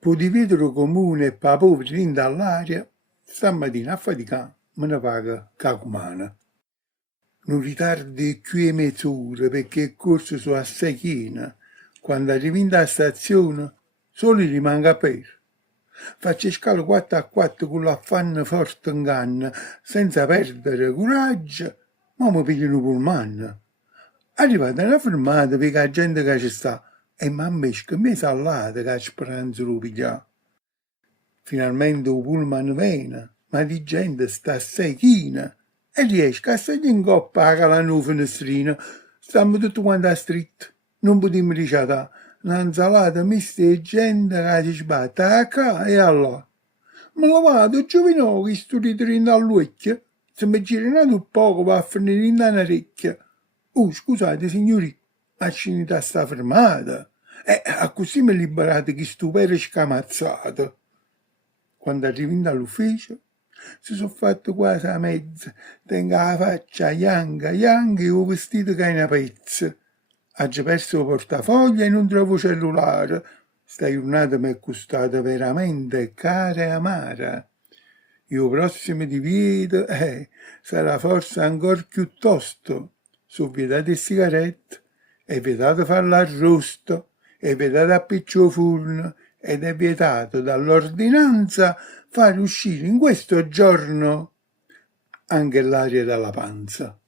Pu dividere comune pa poveri in dall'aria, stamattina a faticare me ne paga cacumana. Non ritardi più e mezz'ora perché il corso sono assai china. Quando arrivi in stazione, solo rimanga aperto. Faccio scalo 4 a 4 con l'affanno forte in canna, senza perdere coraggio, ma mi piglio un pullman. Arrivata alla fermata, vedo la gente che ci sta e mi ammesco me salata che speranza lo pigliare. Finalmente il pullman viene, ma di gente sta assai china e riesco a salire in coppa alla nuova finestrina. Stiamo tutti quanti a stretto, non potremmo ricciare un'insalata mista di gente che si sbatte a qua e a là. Me la vado giovino che sto ritrendo all'occhio, se mi girano un poco va a finire in una orecchia. Oh, scusate signori, ma scenita sta fermata. E così mi liberate che sto per scamazzato. Quando arrivo all'ufficio, si sono fatto quasi a mezza, tengo la faccia bianca, bianca e ho vestito che è una pezza. Ho già perso il portafoglio e non trovo cellulare. Sta giornata mi è costata veramente cara e amara. Il prossimo divieto sarà forse ancora più tosto. Sono vietate le sigarette, è vietato fare l'arrosto, è vietato appiccare il forno ed è vietato dall'ordinanza fare uscire in questo giorno anche l'aria dalla panza.